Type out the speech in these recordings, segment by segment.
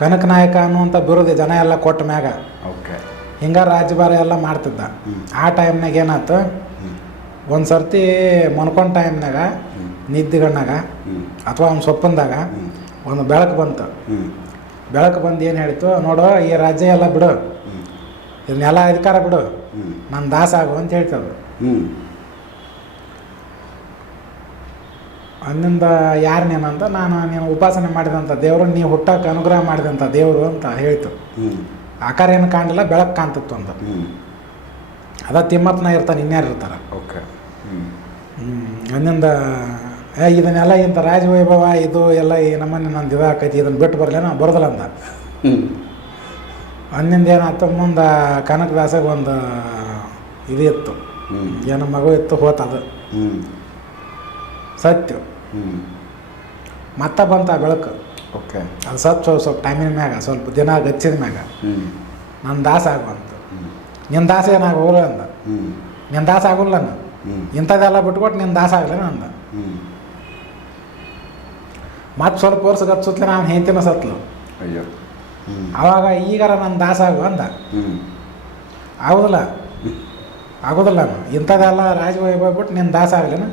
ಕನಕ ನಾಯಕ ಅನ್ನುವಂಥ ಬಿರುದು ಜನ ಎಲ್ಲ ಕೊಟ್ಟ ಮ್ಯಾಗ ಓಕೆ ಹಿಂಗೆ ರಾಜ್ಯಭಾರ ಎಲ್ಲ ಮಾಡ್ತಿದ್ದ. ಆ ಟೈಮ್ನಾಗ ಏನಾಯ್ತು, ಒಂದು ಸರ್ತಿ ಮನ್ಕೊಂಡ ಟೈಮ್ನಾಗ ನಿದ್ದಿಗಣ್ಣಾಗ ಅಥವಾ ಒಂದು ಸೊಪ್ಪಂದಾಗ ಒಂದು ಬೆಳಕು ಬಂತು. ಬೆಳಕು ಬಂದು ಏನು ಹೇಳ್ತು, ನೋಡು ಈ ರಾಜ್ಯ ಎಲ್ಲ ಬಿಡು, ಇದನ್ನೆಲ್ಲ ಅಧಿಕಾರ ಬಿಡು, ನನ್ನ ದಾಸ ಆಗು ಅಂತ ಹೇಳ್ತದೆ. ಅಂದಿಂದ ಯಾರು ನೀನಂತ, ನಾನು ನೀನು ಉಪಾಸನೆ ಮಾಡಿದಂಥ ದೇವರು, ನೀವು ಹುಟ್ಟಕ್ಕೆ ಅನುಗ್ರಹ ಮಾಡಿದಂಥ ದೇವರು ಅಂತ ಹೇಳ್ತು. ಆಕಾರ ಏನು ಕಾಣಲಿಲ್ಲ, ಬೆಳಕು ಕಾಣ್ತಿತ್ತು ಅಂತ. ಅದ ತಿಮ್ಮಪ್ಪನ ಇರ್ತಾನೆ, ಇನ್ಯಾರು ಇರ್ತಾರೆ. ಓಕೆ. ಅಂದಿಂದ ಇದನ್ನೆಲ್ಲ ಇಂಥ ರಾಜವೈಭವ ಇದು ಎಲ್ಲ ಈ ನಮ್ಮನೆ ನಂದು ಇದಾಕೈತಿ, ಇದನ್ನು ಬಿಟ್ಟು ಬರಲೇನ ಬರೋದಿಲ್ಲ ಅಂದ. ಅಂದಿಂದ ಏನಾಯ್ತು, ಮುಂದೆ ಕನಕದಾಸಗೆ ಒಂದು ಇದು ಇತ್ತು, ಏನೋ ಮಗು ಇತ್ತು, ಹೋತದು ಸತ್ಯ. ಮತ್ತೆ ಬಂತ ಬೆಳಕು. ಓಕೆ. ಅದು ಸ್ವಲ್ಪ ಟೈಮಿನ ಮ್ಯಾಗ, ಸ್ವಲ್ಪ ದಿನ ಗಚ್ಚಿದ ಮ್ಯಾಗ ನನ್ನ ದಾಸ ಆಗುವಂತ. ನಿನ್ನ ದಾಸ ಏನಾಗ ಹೋಗಲ್ಲ ಅಂದ. ನಿನ್ನ ದಾಸ ಆಗೋಲ್ಲ ನಾನು, ಇಂಥದ್ದೆಲ್ಲ ಬಿಟ್ಕೊಟ್ಟು ನಿನ್ನ ದಾಸ ಆಗಲೇನ ಅಂದ. ಮತ್ತೆ ಸ್ವಲ್ಪ ವರ್ಷ ಗಚ್ಚುತ್ತಲೇ ನಾನು ಹೇಳ್ತೀನ ಸತ್ಲು. ಅಯ್ಯೋ. ಆವಾಗ ಈಗಾರ ನನ್ನ ದಾಸ ಆಗು ಅಂದ. ಆಗೋದಿಲ್ಲ ನಾನು, ಇಂಥದ್ದೆಲ್ಲ ರಾಜವೈಭವ ಬಿಟ್ಟು ನಿನ್ನ ದಾಸ ಆಗಲೇನ.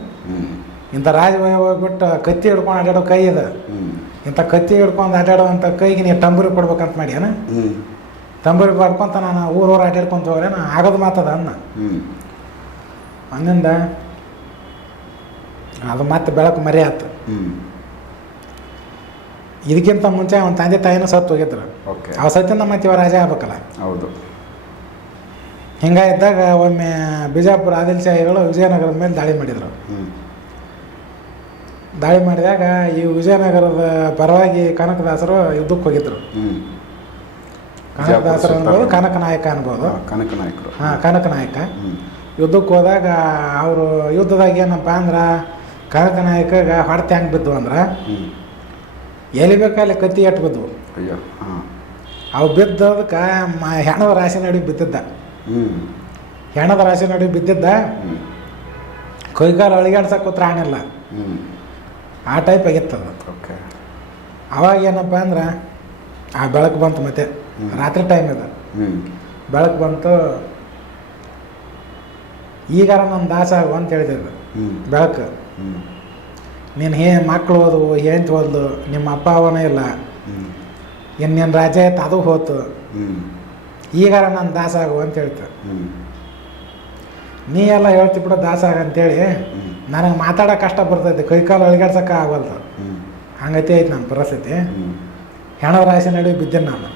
ಇಂಥ ರಾಜವೈಭವ ಬಿಟ್ಟು ಕತ್ತಿ ಹಿಡ್ಕೊಂಡು ಅಡ್ಡಾಡೋ ಕೈ ಇದೆ, ಇಂಥ ಕತ್ತಿ ಹಿಡ್ಕೊಂಡು ಅಡ್ಡಾಡೋವಂಥ ಕೈಗೆ ನೀವು ತಂಬೂರಿ ಕೊಡ್ಬೇಕಂತ ಮಾಡಿ ಏನ. ತಂಬೂರಿ ಪಡ್ಕೊಂತ ನಾನು ಊರು ಅಡ್ಡಾಡ್ಕೊಂತ ಹೋಗ್ರೆ ನಾ ಆಗೋದು ಮಾತದ ಅನ್ನ. ಅಂದಿಂದ ಅದು ಮತ್ತೆ ಬೆಳಕು ಮರಿ ಆಯ್ತು. ಇದಕ್ಕಿಂತ ಮುಂಚೆ ಅವನ ತಂದೆ ತಾಯಿನೂ ಸತ್ತು ಹೋಗಿದ್ರು. ಅವ ಸತ್ತಿಂದ ಮತ್ತೆ ಇವ ರಾಜ ಆಗ್ಬೇಕಲ್ಲ. ಹೌದು. ಹಿಂಗಾಗಿದ್ದಾಗ ಒಮ್ಮೆ ಬಿಜಾಪುರ ಆದಿಲ್ ಶಾಹಿಗಳು ವಿಜಯನಗರದ ಮೇಲೆ ದಾಳಿ ಮಾಡಿದರು. ದಾಳಿ ಮಾಡಿದಾಗ ಈ ವಿಜಯನಗರದ ಪರವಾಗಿ ಕನಕದಾಸರು ಯುದ್ಧಕ್ಕೆ ಹೋಗಿದ್ರು. ಕನಕದಾಸರು ಅನ್ಬೋದು, ಕನಕ ನಾಯಕ ಅನ್ಬೋದು. ಕನಕ ನಾಯಕರು. ಹಾಂ, ಕನಕ ನಾಯಕ ಯುದ್ಧಕ್ಕೆ ಹೋದಾಗ ಅವರು ಯುದ್ಧದಾಗ ಏನಪ್ಪ ಅಂದ್ರೆ, ಕನಕ ನಾಯಕಗೆ ಹೊಡೆತ ಹೆಂಗೆ ಬಿದ್ದು ಅಂದ್ರೆ, ಎಲ್ಲಿ ಬೇಕಲ್ಲಿ ಕತ್ತಿ ಎಟ್ಟು ಬಿದ್ದವು. ಅಯ್ಯೋ. ಅವು ಬಿದ್ದದಕ್ಕೆ ಹೆಣದ ರಾಶಿ ನಡುವೆ ಬಿದ್ದಿದ್ದ. ಹೆಣದ ರಾಶಿ ನಡುವೆ ಬಿದ್ದಿದ್ದ, ಕೈಕಾಲು ಅಳಿಗಾಡ್ಸಕ್ಕೆ ಕೂತ್ರೆ ಆಣಿಲ್ಲ, ಆ ಟೈಪ್ ಆಗಿತ್ತದ. ಓಕೆ. ಅವಾಗ ಏನಪ್ಪ ಅಂದ್ರೆ ಆ ಬೆಳಕು ಬಂತು. ಮತ್ತೆ ರಾತ್ರಿ ಟೈಮ್ ಇದೆ, ಬೆಳಕು ಬಂತು. ಈಗಾರ ನನ್ನ ದಾಸ ಆಗು ಅಂತ ಹೇಳ್ತಿದ್ದ ಬೆಳಕು. ನೀನು ಮಕ್ಕಳು ಹೋದವು, ಹೆಂಡ್ತಿ ಹೋದ್ಲು, ನಿಮ್ಮ ಅಪ್ಪ ಅವನೇ ಇಲ್ಲ, ಇನ್ನೇನು ರಾಜ್ಯ ಆಯ್ತು ಅದು ಹೋತು, ಈಗಾರ ನನ್ನ ದಾಸ ಆಗು ಅಂತ ಹೇಳ್ತು. ನೀ ಎಲ್ಲ ಹೇಳ್ತಿ ಬಿಡು ದಾಸ ಆಗಂತೇಳಿ, ನನಗೆ ಮಾತಾಡೋಕೆ ಕಷ್ಟ ಬರ್ತೈತಿ, ಕೈಕಾಲು ಅಳಿಗಾಡ್ಸೋಕೆ ಆಗಲ್ದು. ಹಂಗತಿ ಐತಿ ನನ್ನ ಪರಿಸ್ಥಿತಿ. ಹೆಣದ ರಾಶಿ ನಡುವೆ ಬಿದ್ದೀನಿ ನಾನು.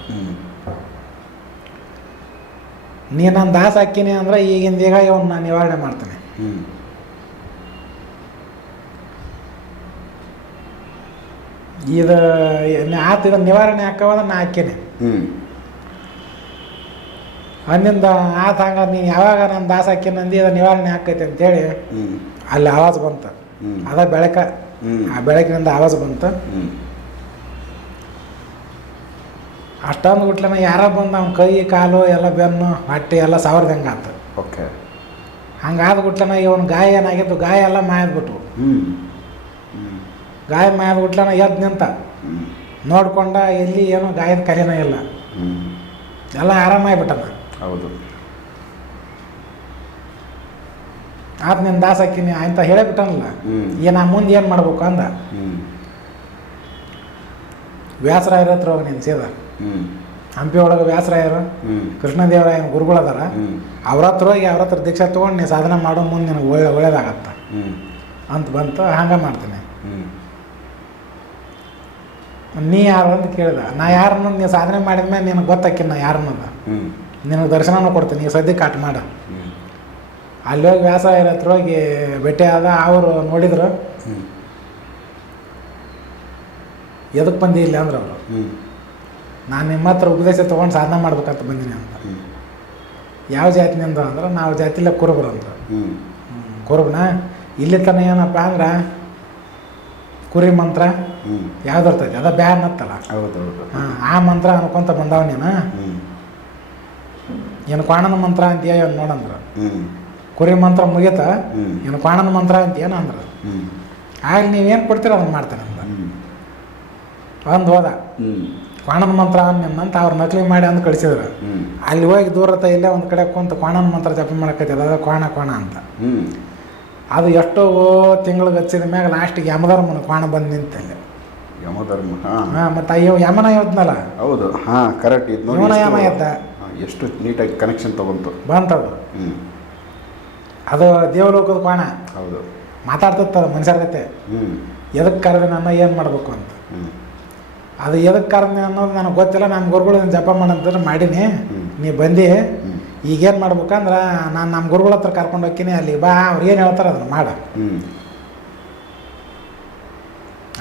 ನೀ ನನ್ನ ದಾಸ ಹಾಕಿನಿ ಅಂದ್ರೆ ಈಗಿಂದ ಈಗ ಇವನು ನಾನು ನಿವಾರಣೆ ಮಾಡ್ತೇನೆ. ಇದು ಆತು, ಇದನ್ನು ನಿವಾರಣೆ ಹಾಕೋದ್ರೆ ನಾ ಹಾಕೀನಿ. ಅಂದಿಂದ ಆತ ಹಂಗಾರೆ ನೀನು ಯಾವಾಗ ನನ್ನ ದಾಸ ಹಾಕಿನಂದು ಇದು ನಿವಾರಣೆ ಹಾಕೈತೆ ಅಂತೇಳಿ ಅಲ್ಲಿ ಆವಾಜ್ ಬಂತು. ಅದ ಬೆಳಕ, ಆ ಬೆಳಕಿನಿಂದ ಆವಾಜ್ ಬಂತು. ಅಷ್ಟೊಂದು ಬಿಟ್ಲನ ಯಾರ ಬಂದು ಅವ್ನ ಕೈ ಕಾಲು ಎಲ್ಲ ಬೆನ್ನು ಹೊಟ್ಟೆ ಎಲ್ಲ ಸಾವಿರದಂಗೆ ಆತು. ಓಕೆ. ಹಂಗಾದ ಬಿಟ್ಲನ ಇವನು ಗಾಯ ಏನಾಗಿತ್ತು, ಗಾಯ ಎಲ್ಲ ಮಾಯದ್ಬಿಟ್ಟು. ಗಾಯ ಮಾಯದ್ಬಿಟ್ಲನ ಎದ್ದು ನಿಂತ ನೋಡ್ಕೊಂಡ, ಎಲ್ಲಿ ಏನೋ ಗಾಯದ ಕಲೆನ ಇಲ್ಲ, ಎಲ್ಲ ಆರಾಮಾಗಿಬಿಟ್ಟನ. ಹೌದು. ಆತ ನಿನ್ನ ದಾಸ ಹಾಕಿನಿ ಅಂತ ಹೇಳಿಬಿಟ್ಟನಲ್ಲ, ನಾ ಮುಂದೆ ಏನು ಮಾಡ್ಬೇಕು ಅಂದ. ವ್ಯಾಸರಾಯರ ಹತ್ರ ಹೋಗಿ ನೀನು ಸೀದಾ ಹಂಪಿ ಒಳಗೆ ವ್ಯಾಸರಾಯರು ಕೃಷ್ಣದೇವರಾಯನ ಗುರುಗಳದಾರ. ಅವ್ರ ಹತ್ರ ಹೋಗಿ ಅವ್ರ ಹತ್ರ ದೀಕ್ಷಾ ತೊಗೊಂಡು ನೀನು ಸಾಧನೆ ಮಾಡೋ ಮುಂದೆ ನಿನಗೆ ಒಳ್ಳೇದಾಗತ್ತ ಅಂತ ಬಂತು. ಹಂಗೆ ಮಾಡ್ತೀನಿ. ನೀ ಯಾರು ಅಂತ ಕೇಳಿದ. ನಾ ಯಾರನ್ನ ನೀನು ಸಾಧನೆ ಮಾಡಿದ್ಮೇಲೆ ನಿನಗೆ ಗೊತ್ತಾಕಿನ ನಾ ಯಾರನ್ನದ, ನಿನಗೆ ದರ್ಶನನೂ ಕೊಡ್ತೀನಿ, ಈಗ ಸದ್ಯಕ್ಕೆ ಕಾಟ್ ಮಾಡ. ಅಲ್ಲಿ ಹೋಗಿ ವ್ಯಾಸರಾಯರ ಹತ್ರ ಹೋಗಿ ಭೇಟಿ ಆದ. ಅವರು ನೋಡಿದ್ರು. ಎದಕ್ಕೆ ಬಂದಿ ಇಲ್ಲ ಅಂದ್ರೆ ಅವರು, ನಾನು ನಿಮ್ಮ ಹತ್ರ ಉಪದೇಶ ತೊಗೊಂಡು ಸಾಧನೆ ಮಾಡ್ಬೇಕಂತ ಬಂದೀನಿ ಅಂತ. ಯಾವ ಜಾತಿನಿಂದ ಅಂದ್ರೆ ನಾವು ಜಾತಿಲ್ಲ ಕುರುಬರು ಅಂತ. ಕುರುಬನ ಇಲ್ಲಿ ತನ ಏನಪ್ಪ ಅಂದ್ರೆ ಕುರಿ ಮಂತ್ರ ಯಾವ್ದು ಇರ್ತೈತಿ ಅದ ಬ್ಯಾನ್ ಹತ್ತಲ್ಲ. ಹಾಂ, ಆ ಮಂತ್ರ ಅನ್ಕೊಂತ ಬಂದವ ನೀನು. ಏನು ಕ್ವಾಣನ ಮಂತ್ರ ಅಂತೀಯ ಏನು ನೋಡಂದ್ರು. ಕುರಿ ಮಂತ್ರ ಮುಗಿತ, ಏನು ಕ್ವಾಣನ ಮಂತ್ರ ಅಂತ ಏನು ಅಂದ್ರು. ಆಗಲಿ ನೀವೇನು ಕೊಡ್ತೀರ ಅದನ್ನು ಮಾಡ್ತಾನೆ ಅಂತ ಒಂದು ಹೋದ. ಕ್ವಾಣನ ಮಂತ್ರ ಅನ್ನಂತ ಅವ್ರು ನಕಲಿ ಮಾಡಿ ಅಂದು ಕಳಿಸಿದ್ರು. ಅಲ್ಲಿ ಹೋಗಿ ದೂರತ ಇಲ್ಲೇ ಒಂದು ಕಡೆ ಕುಂತ ಕ್ವಾಣನ ಮಂತ್ರ ಜಪ ಮಾಡಕೈತಿ. ಅದ ಕ್ವಾಣ ಅಂತ. ಅದು ಎಷ್ಟೋ ತಿಂಗಳಿಗೆ ಹಚ್ಚಿದ ಮ್ಯಾಗ ಲಾಸ್ಟಿಗೆ ಯಮಧರ್ಮನ ಕ್ವಾಣ ಬಂದು ನಿಂತಲ್ಲಿ. ಯಮಧರ್ಮ. ಹಾಂ, ಮತ್ತು ಅಯ್ಯೋ ಯಮನ ಇದ್ನಲ್ಲ. ಹೌದು, ಹಾಂ, ಕರೆಕ್ಟ್. ಇವನ ಯಮ ಇದ್ದ. ಎಷ್ಟು ನೀಟಾಗಿ ಕನೆಕ್ಷನ್ ತಗೊಂತು ಬಂತದು. ಅದು ದೇವಲೋಕದ ಕ್ವಾಣ. ಹೌದು, ಮಾತಾಡ್ತದ ಮನುಷ್ಯರ ಜೊತೆ. ಎದಕ್ಕೆ ಕರೆದ ನನ್ನ ಏನು ಮಾಡಬೇಕು ಅಂತ. ಅದು ಎದಕ್ಕೆ ಕರೆದ ಅನ್ನೋದು ನನಗೆ ಗೊತ್ತಿಲ್ಲ. ನಮ್ಮ ಗುರುಗಳು ಜಪ ಮಾಡಂತಂದ್ರೆ ಮಾಡೀನಿ. ನೀ ಬಂದು ಈಗೇನು ಮಾಡ್ಬೇಕಂದ್ರೆ ನಾನು ನಮ್ಮ ಗುರುಗಳ ಹತ್ರ ಕರ್ಕೊಂಡು ಹೋಗ್ತೀನಿ. ಅಲ್ಲಿ ಬಾ, ಅವ್ರು ಏನು ಹೇಳ್ತಾರೆ ಅದನ್ನು ಮಾಡ.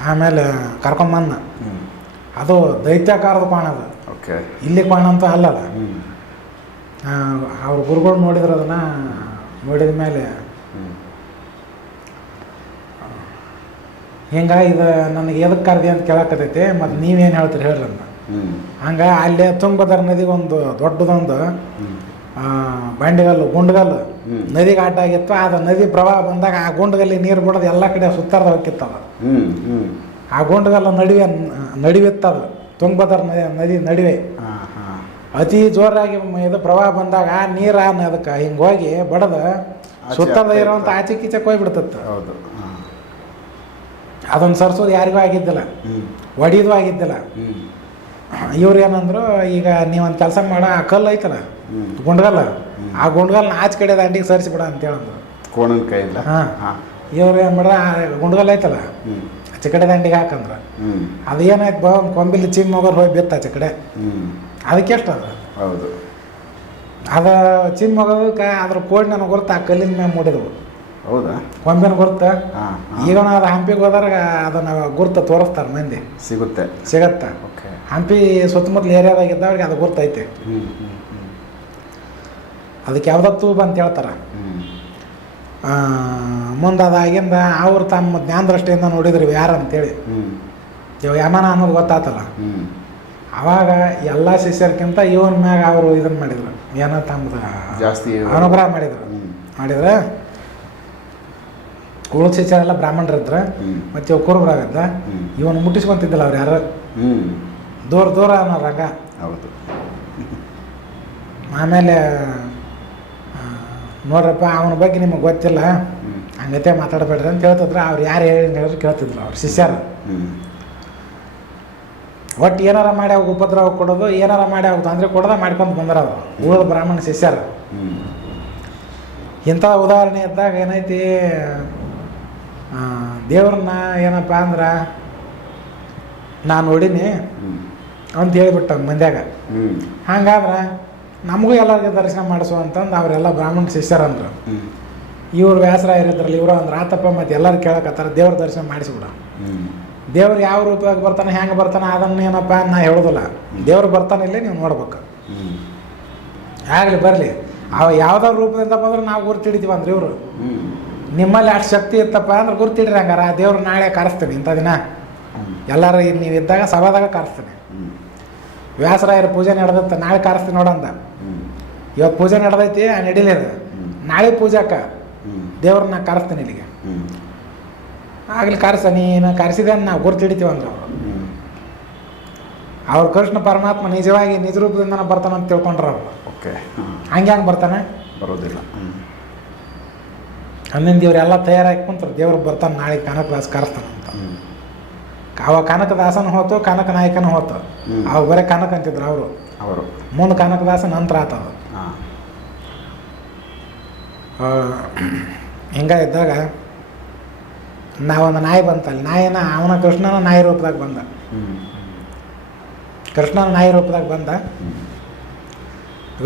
ಆಮೇಲೆ ಕರ್ಕೊಂಬಂದ. ಅದು ದೈತ್ಯಾಕಾರದ ಕ್ವಾಣ. ಅದು ಓಕೆ, ಇಲ್ಲಿ ಕ್ವಾಣ ಅಂತೂ ಅಲ್ಲಲ್ಲ. ಅವ್ರ ಗುರುಗಳು ನೋಡಿದ್ರು. ಅದನ್ನು ನೋಡಿದ ಮೇಲೆ ಹಿಂಗೆ ಇದು ನನಗೆ ಎದಕ್ಕೆ ಕರೆದಿ ಅಂತ ಕೇಳಕತ್ತೈತಿ. ಮತ್ತು ನೀವೇನು ಹೇಳ್ತೀರಿ ಹೇಳ್ರಿ ಅಂತ. ಹಂಗೆ ಅಲ್ಲೇ ತುಂಗಭದ್ರಾ ನದಿಗೆ ಒಂದು ದೊಡ್ಡದೊಂದು ಬಂಡೆಗಲ್ಲು ಗುಂಡ್ಗಲ್ಲು ನದಿಗೆ ಆಟ ಆಗಿತ್ತು. ಅದು ನದಿ ಪ್ರವಾಹ ಬಂದಾಗ ಆ ಗುಂಡ್ಗಲ್ಲಿ ನೀರು ಬಿಡೋದು ಎಲ್ಲ ಕಡೆ ಸುತ್ತಾರ್ದ ಹೋಗಿತ್ತದ. ಆ ಗುಂಡ್ಗಲ್ಲ ನಡುವಿತ್ತದು. ತುಂಗಭದ್ರಾ ನದಿ ನಡುವೆ ಅತಿ ಜೋರಾಗಿ ಇದು ಪ್ರವಾಹ ಬಂದಾಗ ಆ ನೀರು ಅದಕ್ಕೆ ಹಿಂಗೆ ಹೋಗಿ ಬಡದ ಸುತ್ತದ ಇರೋವಂಥ ಆಚೆ ಕೀಚಕ್ಕೆ ಹೋಗ್ಬಿಡ್ತತ್ತು. ಅದೊಂದು ಸರ್ಸೋದು ಯಾರಿಗೂ ಆಗಿದ್ದಿಲ್ಲ, ಒಡಿದು ಆಗಿದ್ದಿಲ್ಲ. ಇವ್ರು ಏನಂದ್ರು, ಈಗ ನೀವೊಂದು ಕೆಲಸ ಮಾಡ, ಆ ಕಲ್ಲು ಐತಲ್ಲ ಗುಂಡ್ಗಲ್ಲ, ಆ ಗುಂಡ್ಗಲ್ನ ಆಚೆ ಕಡೆ ದಂಡಿಗೆ ಸರಿಸಿಬಿಡ ಅಂತ ಹೇಳಂದ್ರು. ಕೋಣನ ಕೈಯಿಂದ. ಹಾಂ, ಇವ್ರು ಏನು ಮಾಡ್ರ, ಆ ಗುಂಡ್ಗಲ್ ಐತಲ್ಲ ಆಚೆ ಕಡೆ ದಂಡಿಗೆ ಹಾಕಂದ್ರ. ಅದು ಏನಾಯ್ತು, ಕೊಂಬಿಲಿ ಚಿಮ್ ಮಗೋರು ಹೋಗಿ ಬಿತ್ತ ಆಚೆ ಕಡೆ. ಅದಕ್ಕೆ ಎಷ್ಟು ಅದು. ಹೌದು, ಅದು ಚಿಮ್ ಮಗೋದಕ್ಕೆ ಅದ್ರ ಕೋಡ್ ನನಗೆ ಗುರ್ತು ಆ ಕಲ್ಲಿನ ಮೇಲೆ ಮೂಡಿದವು. ಹೌದಾ, ಕೊಂಬಿನ ಗುರ್ತು. ಈಗ ಅದು ಹಂಪಿಗೆ ಹೋದಾಗ ಅದನ್ನು ಗುರ್ತು ತೋರಿಸ್ತಾರೆ ಮಂದಿ. ಸಿಗತ್ತೆ. ಹಂಪಿ ಸುತ್ತಮುತ್ತಲ ಏರಿಯಾದಾಗಿದ್ದವ್ರಿಗೆ ಅದು ಗುರ್ತೈತೆ. ಅದಕ್ಕೆ ಯಾವ್ದತ್ತು ಅಂತ ಹೇಳ್ತಾರೆ. ಮುಂದೆ ಅದಾಗಿಂದ ಅವ್ರು ತಮ್ಮ ಜ್ಞಾನ ದೃಷ್ಟಿಯಿಂದ ನೋಡಿದ್ರು ಯಾರಂತೇಳಿ. ಇವಾಗ ಯಮನ ಅನ್ನೋದು ಗೊತ್ತಾತಲ್ಲ. ಅವಾಗ ಎಲ್ಲ ಶಿಷ್ಯರ್ಕಿಂತ ಇವನ್ ಮ್ಯಾಗ ಅವರು ಇದನ್ನು ಮಾಡಿದ್ರು. ಏನೋ ತಮ್ಮದು ಜಾಸ್ತಿ ಅನುಗ್ರಹ ಮಾಡಿದ್ರೆ ಉಳಿದ ಶಿಷ್ಯರೆಲ್ಲ ಬ್ರಾಹ್ಮಣರಿದ್ರ. ಮತ್ತು ಇವ್ ಕುರುಬರಾಗದ್ದ. ಇವನು ಮುಟ್ಟಿಸ್ಕೊಂತಿದ್ದಿಲ್ಲ ಅವ್ರು ಯಾರು. ದೂರ ಅನ್ನೋ ರಂಗ. ಹೌದು. ಆಮೇಲೆ ನೋಡ್ರಪ್ಪ, ಅವನ ಬಗ್ಗೆ ನಿಮಗೆ ಗೊತ್ತಿಲ್ಲ, ಹಂಗತೆ ಮಾತಾಡಬೇಡ್ರಿ ಅಂತ ಹೇಳ್ತಿದ್ರು. ಅವ್ರು ಯಾರು ಹೇಳಿದ್ರು ಕೇಳ್ತಿದ್ರು ಅವ್ರು ಶಿಷ್ಯರು. ಒಟ್ಟು ಏನಾರ ಮಾಡಿ ಅವಾಗ ಉಪದ್ರವ ಕೊಡೋದು, ಏನಾರ ಮಾಡಿ ಅವಾಗ ತೊಂದರೆ ಕೊಡೋದ ಮಾಡ್ಕೊಂಡು ಬಂದ್ರ ಅವರು ಉಳಿದ ಬ್ರಾಹ್ಮಣ ಶಿಷ್ಯರು. ಇಂಥ ಉದಾಹರಣೆ ಇದ್ದಾಗ ಏನೈತಿ, ದೇವ್ರನ್ನ ಏನಪ್ಪ ಅಂದ್ರೆ ನಾನು ನೋಡೀನಿ ಅಂತ ಹೇಳಿಬಿಟ್ಟ ಮಂದ್ಯಾಗ. ಹಂಗಾದ್ರೆ ನಮಗೂ ಎಲ್ಲರಿಗೆ ದರ್ಶನ ಮಾಡಿಸು ಅಂತಂದು ಅವರೆಲ್ಲ ಬ್ರಾಹ್ಮಣ ಶಿಷ್ಯರಂದ್ರು. ಇವ್ರು ವ್ಯಾಸರಾಯರಿದ್ರಲ್ಲ, ಇವರು ಅಂದ್ರೆ ಆತಪ್ಪ ಮತ್ತು ಎಲ್ಲರೂ ಕೇಳಕತ್ತಾರ, ದೇವ್ರ ದರ್ಶನ ಮಾಡಿಸ್ಬಿಡ. ದೇವ್ರು ಯಾವ ರೂಪವಾಗಿ ಬರ್ತಾನೆ, ಹೆಂಗೆ ಬರ್ತಾನೆ ಅದನ್ನು ಏನಪ್ಪ ನಾ ಹೇಳೋದಿಲ್ಲ. ದೇವ್ರು ಬರ್ತಾನಿಲ್ಲ, ನೀವು ನೋಡ್ಬೇಕು. ಆಗಲಿ ಬರಲಿ, ಅವ ಯಾವುದಾದ್ರು ರೂಪದಿಂದ ಬಂದ್ರೆ ನಾವು ಗುರ್ತಿಡಿತೀವಿ ಅಂದ್ರೆ ಇವರು. ನಿಮ್ಮಲ್ಲಿ ಅಷ್ಟು ಶಕ್ತಿ ಇತ್ತಪ್ಪ ಅಂದ್ರೆ ಗುರ್ತಿಡ್ರಿ. ಹಂಗಾರ ದೇವ್ರು ನಾಳೆ ಕರೆಸ್ತೀನಿ. ಇಂಥ ದಿನ ಎಲ್ಲರೂ ನೀವು ಇದ್ದಾಗ ಸಭಾದಾಗ ಕರೆಸ್ತೀನಿ. ವ್ಯಾಸರಾಯರ ಪೂಜೆ ನಡೆದತ್ತ, ನಾಳೆ ಕರೆಸ್ತೀನಿ ನೋಡಂದ. ಇವತ್ತು ಪೂಜೆ ನಡೆದೈತಿ, ನಡೀಲಿದೆ. ನಾಳೆ ಪೂಜಾಕ ದೇವ್ರನ್ನ ಕರೆಸ್ತೀನಿ ಇಲ್ಲಿಗೆ. ಆಗಲಿ ಕರೆಸ, ನೀನು ಕರೆಸಿದೆ ನಾವು ಗುರ್ತಿಡಿತೀವಿ ಅಂದ್ರೆ ಅವರು. ಅವ್ರು ಕೃಷ್ಣ ಪರಮಾತ್ಮ ನಿಜವಾಗಿ ನಿಜ ರೂಪದಿಂದ ಬರ್ತಾನಂತ ತಿಳ್ಕೊಂಡ್ರ ಅವರು. ಹಂಗೆ ಬರ್ತಾನೆ, ಬರೋದಿಲ್ಲ. ಹನ್ನೊಂದು ಇವರೆಲ್ಲ ತಯಾರಾಗಿ ಕುಂತಾರೆ, ದೇವ್ರು ಬರ್ತಾನೆ ನಾಳೆ ಕನಕ ಕ್ಲಾಸ್ ಕರೆಸ್ತಾನಂತ. ಅವ ಕನಕದಾಸನ ಹೋತು, ಕನಕ ನಾಯಕನ ಹೋತು. ಅವಾಗ ಬರೀ ಕನಕ ಅಂತಿದ್ರು ಅವರು. ಮುಂದೆ ಕನಕದಾಸ ನಂತರ ಆತದ. ಹಿಂಗ ಇದ್ದಾಗ ನಾವೊಂದು ನಾಯಿ ಬಂತಲ್ಲಿ, ನಾಯಿನ ಅವನ ಕೃಷ್ಣನ ನಾಯಿ ರೂಪದಾಗ ಬಂದ. ಕೃಷ್ಣನ ನಾಯಿ ರೂಪದಾಗ ಬಂದ.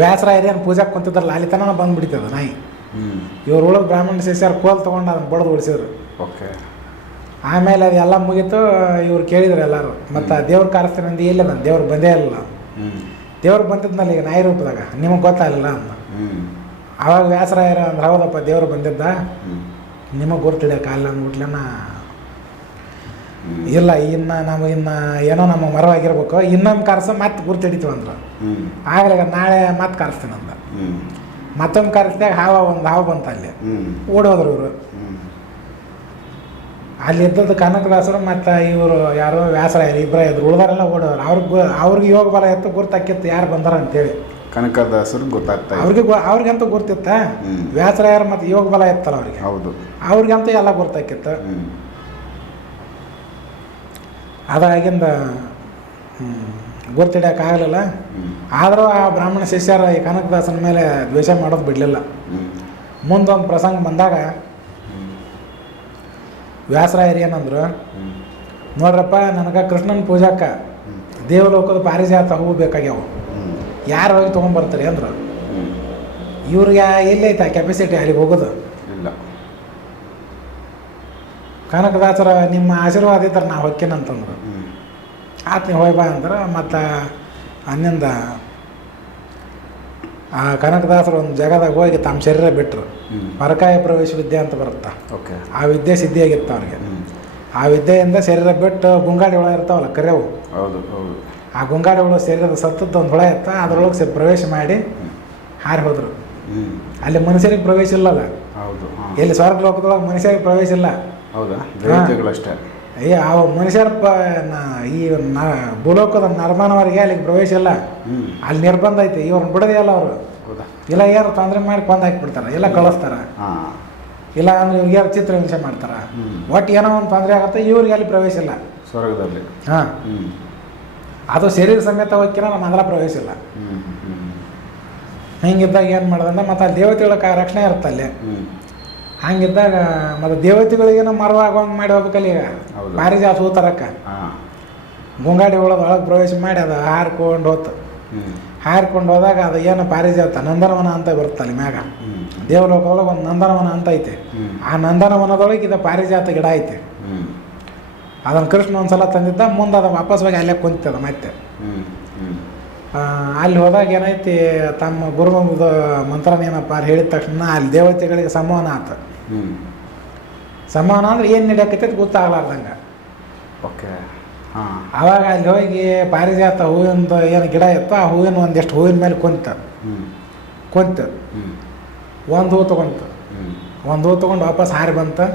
ವ್ಯಾಸರಾಯರೇನು ಪೂಜಾಕ್ಕೆ ಕುಂತಿದ್ರಲ್ಲ ಅಲ್ಲಿ ತನಕ ಬಂದುಬಿಡ್ತದ ನಾಯಿ. ಇವ್ರು ಉಳಿದ ಬ್ರಾಹ್ಮಣ ಶಿಷ್ಯರು ಕೋಲ್ ತೊಗೊಂಡು ಅದನ್ನು ಬಡ್ದು ಉಳಿಸಿದ್ರು. ಆಮೇಲೆ ಅದೆಲ್ಲ ಮುಗೀತು. ಇವ್ರು ಕೇಳಿದ್ರು ಎಲ್ಲರೂ, ಮತ್ತು ದೇವ್ರು ಕರೆಸ್ತೀನಿ ಅಂದು ಇಲ್ಲ, ನಾನು ದೇವ್ರು ಬಂದೇ ಇಲ್ಲ. ದೇವ್ರು ಬಂದಿದ್ನಲ್ಲ ಈಗ ನಾಯಿ ರೂಪದಾಗ, ನಿಮಗೆ ಗೊತ್ತಾಗಲಿಲ್ಲ ಅಂದ. ಆವಾಗ ವ್ಯಾಸರಾಯರ ಅಂದ್ರೆ ಹೌದಪ್ಪ ದೇವ್ರು ಬಂದಿದ್ದ, ನಿಮಗೆ ಗುರ್ತಿಡಿಯೋಕ್ಕಾಗಲ್ಲ ಅಂದ್ಬಿಟ್ಲೇನ. ಇಲ್ಲ ಇನ್ನು ಏನೋ ನಮ್ಮ ಮರವಾಗಿರ್ಬೇಕು, ಇನ್ನೊಂದು ಕರೆಸ ಮತ್ತೆ ಗುರ್ತಿಡಿತೀವಿ ಅಂದ್ರು. ಆಗಲೇ ನಾಳೆ ಮತ್ತೆ ಕರೆಸ್ತೀನಿ ಅಂದ. ಮತ್ತೊಂದು ಕರೆಸ್ದಾಗ ಒಂದು ಹಾವು ಬಂತ ಅಲ್ಲಿ. ಓಡೋದ್ರು ಇವರು. ಅಲ್ಲಿ ಇದ್ದದ್ದು ಕನಕದಾಸರು ಮತ್ತು ಇವರು ಯಾರೋ ವ್ಯಾಸರಾಯರು ಇಬ್ಬರ ಇದ್ರು. ಉಳ್ದಾರೆಲ್ಲ ಓಡೋರು. ಅವ್ರಿಗೆ ಯೋಗ ಬಲ ಎತ್ತು ಗುರ್ತಾಕಿತ್ತು ಯಾರು ಬಂದಾರ ಅಂತೇಳಿ. ಕನಕದಾಸರು ಗೊತ್ತಾಗ್ತಾ ಅವ್ರಿಗಂತೂ ಗುರ್ತಿತ್ತ. ವ್ಯಾಸರಾಯರು ಮತ್ತು ಯೋಗ ಬಲ ಇತ್ತಲ್ಲ ಅವ್ರಿಗೆ, ಹೌದು, ಅವ್ರಿಗಂತೂ ಎಲ್ಲ ಗುರ್ತಾಕಿತ್ತು. ಅದಾಗಿಂದ ಗುರ್ತಿಡಿಯೋಕ್ಕಾಗಲಿಲ್ಲ. ಆದರೂ ಆ ಬ್ರಾಹ್ಮಣ ಶಿಷ್ಯರ ಈ ಕನಕದಾಸನ ಮೇಲೆ ದ್ವೇಷ ಮಾಡೋದು ಬಿಡಲಿಲ್ಲ. ಮುಂದೊಂದು ಪ್ರಸಂಗ ಬಂದಾಗ ವ್ಯಾಸರಾಯರು ಏನಂದ್ರು, ನೋಡ್ರಪ್ಪ ನನಗೆ ಕೃಷ್ಣನ ಪೂಜಾಕ್ಕೆ ದೇವಲೋಕದ ಪಾರಿಜಾತ ಹೂವು ಬೇಕಾಗ್ಯಾವ, ಯಾರು ಹೋಗಿ ತೊಗೊಂಬರ್ತಾರೆ ಅಂದ್ರು. ಇವ್ರಿಗೆ ಎಲ್ಲೈತೆ ಆ ಕೆಪಾಸಿಟಿ ಅಲ್ಲಿಗೆ ಹೋಗೋದು? ಇಲ್ಲ. ಕನಕದಾಸರ ನಿಮ್ಮ ಆಶೀರ್ವಾದ ಇದ್ರೆ ನಾವು ಹೊಕ್ಕೇನಂತಂದ್ರು. ಆತ ನೀವು ಹೋಗಿ ಬಾ ಅಂದ್ರೆ ಮತ್ತು ಅನ್ನಿಂದ ಆ ಕನಕದಾಸರು ಒಂದು ಜಗದಾಗ ಹೋಗಿ ತಮ್ಮ ಶರೀರ ಬಿಟ್ಟರು. ಪರಕಾಯ ಪ್ರವೇಶ ವಿದ್ಯೆ ಅಂತ ಬರುತ್ತೆ. ಆ ವಿದ್ಯೆ ಸಿದ್ಧಿಯಾಗಿತ್ತು ಅವ್ರಿಗೆ. ಆ ವಿದ್ಯೆಯಿಂದ ಶರೀರ ಬಿಟ್ಟು ಗುಂಗಾಡಿ ಹುಳ ಇರ್ತಾವಲ್ಲ ಕರೆವು, ಆ ಗುಂಗಾಡಿ ಹುಳ ಶರೀರದ ಸತ್ತದ್ದು ಒಂದು ಹುಳ ಇತ್ತ, ಅದ್ರೊಳಗೆ ಪ್ರವೇಶ ಮಾಡಿ ಹಾರಿ ಹೋದರು. ಅಲ್ಲಿ ಮನುಷ್ಯರಿಗೆ ಪ್ರವೇಶ ಇಲ್ಲಲ್ಲ. ಎಲ್ಲಿ ಸ್ವರ್ಗ ಲೋಕದೊಳಗೆ ಮನುಷ್ಯರಿಗೆ ಪ್ರವೇಶ ಇಲ್ಲ. ಅಷ್ಟೇ. ಆ ಮನುಷ್ಯರ ಈ ಭೂಲೋಕದ ನರ್ಮಾನವರಿಗೆ ಅಲ್ಲಿಗೆ ಪ್ರವೇಶ ಇಲ್ಲ. ಅಲ್ಲಿ ನಿರ್ಬಂಧ ಐತಿ. ಇವ್ರನ್ನ ಬಿಡೋದೇ ಇಲ್ಲ ಅವರು. ಇಲ್ಲ ಯಾರು ತೊಂದರೆ ಮಾಡಿ ಕೊಂದು ಹಾಕಿಬಿಡ್ತಾರೆ, ಇಲ್ಲ ಕಳಿಸ್ತಾರ, ಇಲ್ಲ ಅಂದ್ರೆ ಇವ್ರಿಗೆ ಯಾರು ಚಿತ್ರ ಹಿಂಸೆ ಮಾಡ್ತಾರ. ಒಟ್ಟು ಏನೋ ಒಂದು ತೊಂದರೆ ಆಗುತ್ತೆ, ಇವ್ರಿಗೆ ಅಲ್ಲಿ ಪ್ರವೇಶ ಇಲ್ಲ ಸ್ವರ್ಗದಲ್ಲಿ. ಅದು ಶರೀರ ಸಮೇತ ಹೋಗ್ಕಿನ ನಮ್ಮ ಅದರ ಪ್ರವೇಶ ಇಲ್ಲ. ಹಿಂಗಿದ್ದಾಗ ಏನು ಮಾಡೋದಂದ್ರೆ ಮತ್ತು ಅಲ್ಲಿ ದೇವತೆಗಳ ರಕ್ಷಣೆ ಇರುತ್ತೆ ಅಲ್ಲಿ. ಹಂಗಿದ್ದಾಗ ಮತ್ತು ದೇವತೆಗಳಿಗೇನೋ ಮರವಾಗೋಂಗೆ ಮಾಡಿ ಹೋಗ್ಬೇಕಲ್ಲಿ. ಈಗ ಪಾರಿಜಾತ ಹೂ ತರಕ್ಕೆ ಗುಂಗಾಡಿ ಒಳಗೆ ಪ್ರವೇಶ ಮಾಡಿ ಅದು ಹಾರ್ಕೊಂಡು ಹೋತು. ಹಾರ್ಕೊಂಡು ಹೋದಾಗ ಅದು ಏನು ಪಾರಿಜಾತ ನಂದನವನ ಅಂತ ಬರುತ್ತಲ್ಲಿ ಮ್ಯಾಗ. ದೇವಲೋಕದೊಳಗೆ ಒಂದು ನಂದನವನ ಅಂತ ಐತೆ. ಆ ನಂದನವನದೊಳಗೆ ಇದು ಪಾರಿಜಾತ ಗಿಡ ಐತೆ. ಅದನ್ನು ಕೃಷ್ಣ ಒಂದ್ಸಲ ತಂದಿದ್ದ. ಮುಂದೆ ಅದು ವಾಪಸ್ ಹೋಗಿ ಅಲ್ಲೇ ಕುಂತದ ಮತ್ತೆ. ಅಲ್ಲಿ ಹೋದಾಗ ಏನೈತಿ, ತಮ್ಮ ಗುರುಮುಖದ ಮಂತ್ರನೇನಪ್ಪ ಹೇಳಿದ ತಕ್ಷಣ ಅಲ್ಲಿ ದೇವತೆಗಳಿಗೆ ಸಂವಹನ ಆತ. ಸಂವಹನ ಅಂದ್ರೆ ಏನು ನಡೆಯಕತ್ತೈತೆ ಗೊತ್ತಾಗ್ಲಾರ್ದಂಗೆ. ಆವಾಗ ಅಲ್ಲಿ ಹೋಗಿ ಪಾರಿಜಾತ ಹೂವಿಂದ ಏನು ಗಿಡ ಇತ್ತು, ಆ ಹೂವಿನ ಒಂದಿಷ್ಟು ಹೂವಿನ ಮೇಲೆ ಕುಂತು ಒಂದು ಹೂ ತೊಗೊಂತು. ಒಂದು ಹೂ ತೊಗೊಂಡು ವಾಪಸ್ ಹಾರಿ ಬಂತು.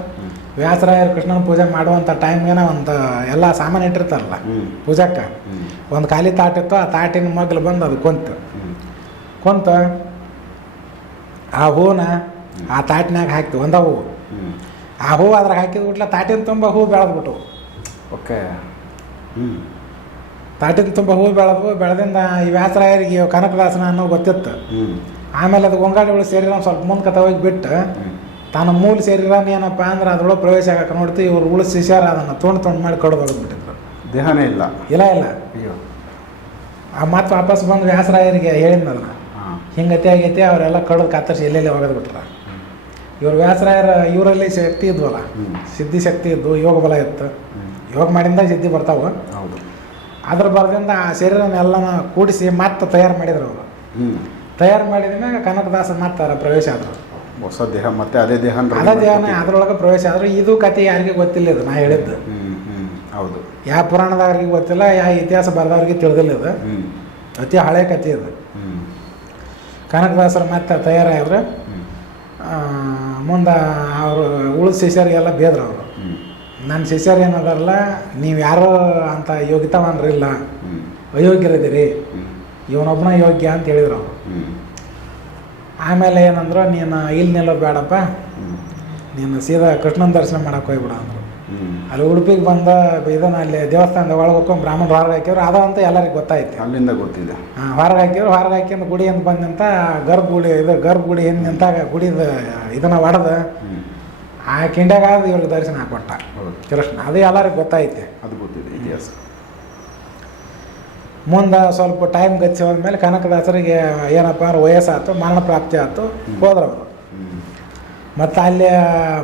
ವ್ಯಾಸರಾಯರು ಕೃಷ್ಣನ ಪೂಜೆ ಮಾಡುವಂಥ ಟೈಮ್ಗೇನ ಒಂದು ಎಲ್ಲ ಸಾಮಾನು ಇಟ್ಟಿರ್ತಾರಲ್ಲ ಪೂಜಾಕ್ಕೆ, ಒಂದು ಖಾಲಿ ತಾಟಿತ್ತು. ಆ ತಾಟಿನ ಮಗ್ಲು ಬಂದು ಅದು ಕುಂತು ಆ ಹೂವನ್ನ ಆ ತಾಟಿನಾಗ ಹಾಕ್ತು. ಒಂದ ಹೂವು. ಆ ಹೂವು ಅದ್ರಾಗ ಹಾಕಿದ್ಬಿಟ್ಲ ತಾಟಿನ ತುಂಬ ಹೂವು ಬೆಳೆದ್ಬಿಟ್ಟು. ತಾಟಿನ ತುಂಬ ಹೂವು ಬೆಳೆದಿಂದ ಈ ವ್ಯಾಸರಾಯರಿಗೆ ಕನಕದಾಸನ ಅನ್ನೋ ಗೊತ್ತಿತ್ತು. ಆಮೇಲೆ ಅದು ಗೊಂಗಾಡಿಗಳು ಶರೀರ ಸ್ವಲ್ಪ ಮುಂದೆ ಹೋಗಿ ಬಿಟ್ಟು ತನ್ನ ಮೂಲ ಶರೀರ ಏನಪ್ಪ ಅಂದ್ರೆ ಅದ್ರೊಳಗೆ ಪ್ರವೇಶ ಆಗಕ್ಕೆ ನೋಡ್ತು. ಇವ್ರು ಉಳಿದ ಶಿಷ್ಯರು ಅದನ್ನು ತೊಗೊಂಡು ಮಾಡಿ ಕಡ್ದೋಗ್ಬಿಟ್ಟಿದ್ರು. ದೇಹನೇ ಇಲ್ಲ. ಆ ಮತ್ತೆ ವಾಪಸ್ ಬಂದು ವ್ಯಾಸರಾಯರಿಗೆ ಹೇಳಿದ್ನಲ್ಲ, ಹಿಂಗತಿ ಆಗೈತಿ, ಅವರೆಲ್ಲ ಕಡ್ದು ಕತ್ತರಿಸಿ ಎಲ್ಲೆಲ್ಲಿ ಒಗೆದ್ಬಿಟ್ರ. ಇವ್ರು ವ್ಯಾಸರಾಯರ ಇವರಲ್ಲಿ ಶಕ್ತಿ ಇದ್ವಲ್ಲ, ಸಿದ್ಧಿ ಶಕ್ತಿ ಇದ್ದು, ಯೋಗ ಬಲ ಇತ್ತು. ಯೋಗ ಮಾಡಿಂದ ಸಿದ್ಧಿ ಬರ್ತಾವೆ. ಅದ್ರ ಬರದಿಂದ ಆ ಶರೀರನೆಲ್ಲನ ಕೂಡಿಸಿ ಮತ್ತೆ ತಯಾರು ಮಾಡಿದ್ರು ಅವರು. ತಯಾರು ಮಾಡಿದ ಮ್ಯಾಗ ಕನಕದಾಸ ಮತ್ತೆ ಪ್ರವೇಶ ಆದರು. ಹೊಸ ದೇಹ ಮತ್ತೆ ಅದೇ ದೇಹನೇ ಅದ್ರೊಳಗೆ ಪ್ರವೇಶ ಆದ್ರು. ಇದು ಕತೆ ಯಾರಿಗೆ ಗೊತ್ತಿಲ್ಲ. ಇದು ನಾ ಹೇಳಿದ್ದು ಹೌದು. ಯಾವ ಪುರಾಣದವ್ರಿಗೆ ಗೊತ್ತಿಲ್ಲ, ಯಾವ ಇತಿಹಾಸ ಬರೆದವ್ರಿಗೆ ತಿಳಿದಿಲ್ಲ. ಇದು ಅತಿ ಹಳೆ ಕತೆ ಇದು. ಕನಕದಾಸರು ಮತ್ತೆ ತಯಾರಾದ್ರು. ಮುಂದೆ ಅವರು ಉಳಿದ ಶಿಷ್ಯರಿಗೆಲ್ಲ ಬೇದ್ರು. ಅವರು ನನ್ನ ಶಿಷ್ಯರು ಏನದಾರಲ್ಲ, ನೀವು ಯಾರೋ ಅಂತ ಯೋಗ್ಯತವಂದ್ರಿಲ್ಲ, ಅಯೋಗ್ಯರಿದ್ದೀರಿ, ಇವನೊಬ್ಬನ ಯೋಗ್ಯ ಅಂತ ಹೇಳಿದ್ರು ಅವರು. ಆಮೇಲೆ ಏನಂದ್ರು, ನೀನು ಇಲ್ಲಿ ನಿಲ್ಲೋದು ಬೇಡಪ್ಪ, ನೀನು ಸೀದಾ ಕೃಷ್ಣನ ದರ್ಶನ ಮಾಡೋಕೆ ಹೋಗ್ಬಿಡ ಅಂದರು. ಅಲ್ಲಿ ಉಡುಪಿಗೆ ಬಂದ ಇದನ್ನ ಅಲ್ಲಿ ದೇವಸ್ಥಾನದ ಒಳಗೆ ಹೋಗ್ಕೊಂಡು ಬ್ರಾಹ್ಮಣರು ಹೊರಗೆ ಹಾಕಿದ್ರು ಅದು ಅಂತ ಎಲ್ಲರಿಗೂ ಗೊತ್ತಾಯ್ತು. ಅಲ್ಲಿಂದ ಗೊತ್ತಿದೆ. ಹಾಂ, ಹೊರಗೆ ಹಾಕಿದ್ರು. ಹೊರಗೆ ಹಾಕಿಂದ ಗುಡಿ ಅಂತ ಬಂದಂತ ಗರ್ಭಗುಡಿ ಗರ್ಭಗುಡಿ ಏನು ನಿಂತಾಗ ಗುಡಿದ ಇದನ್ನು ಹೊಡೆದು ಆ ಕಿಂಡ್ಯಾಗ ಇವ್ರಿಗೆ ದರ್ಶನ ಹಾಕೊಟ್ಟ ಕೃಷ್ಣ. ಅದು ಎಲ್ಲರಿಗೂ ಗೊತ್ತಾಯ್ತೆ. ಅದು ಗೊತ್ತಿದೆ ಇತಿಹಾಸ. ಮುಂದೆ ಸ್ವಲ್ಪ ಟೈಮ್ ಗಚ್ಚಿ ಹೋದ್ಮೇಲೆ ಕನಕದಾಸರಿಗೆ ಏನಪ್ಪ ಅಂದ್ರೆ ವಯಸ್ಸಾಯ್ತು, ಮರಣ ಪ್ರಾಪ್ತಿ ಆಯ್ತು, ಹೋದ್ರವರು. ಮತ್ತು ಅಲ್ಲಿ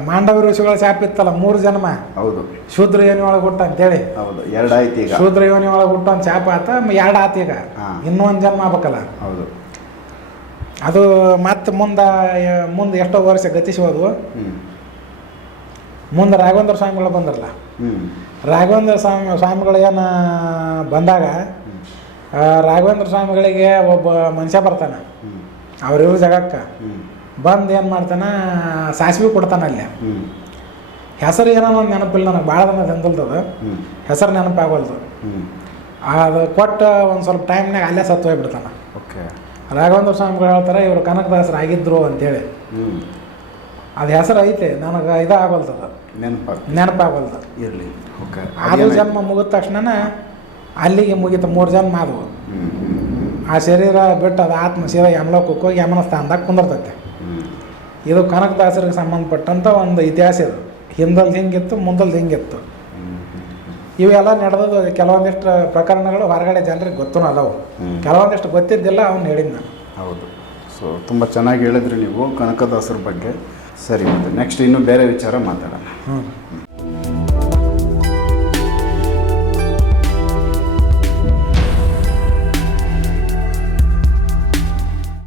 ಮಾಂಡವ ಋಷಿಗಳ ಶಾಪ ಇತ್ತಲ್ಲ, 3 ಜನ್ಮ. ಹೌದು. ಶೂದ್ರ ಯೋನಿ ಒಳಗೆ ಹುಟ್ಟ ಅಂತೇಳಿ. ಹೌದು, 2 ಆಯ್ತು ಈಗ. ಶೂದ್ರ ಯೋನಿ ಒಳಗೆ ಹುಟ್ಟ ಒಂದು ಶಾಪ ಆತ, 2 ಆತ ಈಗ. ಇನ್ನೊಂದು ಜನ್ಮ ಆಗ್ಬೇಕಲ್ಲ. ಹೌದು. ಅದು ಮತ್ತೆ ಮುಂದೆ ಎಷ್ಟೋ ವರ್ಷ ಗತಿಸಿ ಹೋದ್ವು. ಮುಂದೆ ರಾಘವೇಂದ್ರ ಸ್ವಾಮಿಗಳು ಬಂದ್ರಲ್ಲ. ರಾಘವೇಂದ್ರ ಸ್ವಾಮಿಗಳು ಏನು ಬಂದಾಗ ರಾಘವೇಂದ್ರ ಸ್ವಾಮಿಗಳಿಗೆ ಒಬ್ಬ ಮನುಷ್ಯ ಬರ್ತಾನೆ ಅವ್ರಿವ್ರ ಜಾಗಕ್ಕೆ. ಬಂದು ಏನು ಮಾಡ್ತಾನೆ, ಸಾಸಿವೆ ಕೊಡ್ತಾನೆ ಅಲ್ಲಿ. ಹೆಸರು ಏನೋ ಒಂದು ನೆನಪಿಲ್ಲ ನನಗೆ, ಭಾಳ ದಿನ ತಂದಲ್ತದ ಹೆಸರು ನೆನಪಾಗಲ್ದು. ಅದು ಕೊಟ್ಟು ಒಂದು ಸ್ವಲ್ಪ ಟೈಮ್ನಾಗ ಅಲ್ಲೇ ಸತ್ತು ಹೋಗ್ಬಿಡ್ತಾನೆ. ಓಕೆ. ರಾಘವೇಂದ್ರ ಸ್ವಾಮಿಗಳು ಹೇಳ್ತಾರೆ ಇವರು ಕನಕದಾಸರು ಆಗಿದ್ರು ಅಂತೇಳಿ. ಅದು ಹೆಸರು ಐತೆ, ನನಗೆ ಇದಾಗಲ್ತದ, ನೆನಪಾಗಲ್ದು. ಇರಲಿ. ಓಕೆ. ಅದು ಜನ್ಮ ಮುಗಿದ ತಕ್ಷಣ ಅಲ್ಲಿಗೆ ಮುಗೀತು. 3 ಜನ್ಮ ಆದವು. ಆ ಶರೀರ ಬಿಟ್ಟು ಅದು ಆತ್ಮ ಸೀದಾ ಯಮಲೋಕಕ್ಕೆ ಹೋಗಿ ಯಮನ ಸ್ಥಾನದಾಗ ಕುಂದಿರ್ತೈತೆ. ಇದು ಕನಕದಾಸರಿಗೆ ಸಂಬಂಧಪಟ್ಟಂಥ ಒಂದು ಇತಿಹಾಸ. ಇದು ಹಿಂದಲ್ದು ಹಿಂಗಿತ್ತು, ಮುಂದಲ್ದು ಹಿಂಗಿತ್ತು. ಇವೆಲ್ಲ ನಡೆದದು. ಕೆಲವೊಂದಿಷ್ಟು ಪ್ರಕರಣಗಳು ಹೊರಗಡೆ ಜನರಿಗೆ ಗೊತ್ತೂ ಅದಾವು, ಕೆಲವೊಂದಿಷ್ಟು ಗೊತ್ತಿದ್ದಿಲ್ಲ, ಅವ್ನು ಹೇಳಿದ್ದು ನಾನು. ಹೌದು. ಸೊ ತುಂಬ ಚೆನ್ನಾಗಿ ಹೇಳಿದ್ರಿ ನೀವು ಕನಕದಾಸರ ಬಗ್ಗೆ. ಸರಿ, ಮತ್ತೆ ನೆಕ್ಸ್ಟ್ ಇನ್ನೂ ಬೇರೆ ವಿಚಾರ ಮಾತಾಡೋಣ.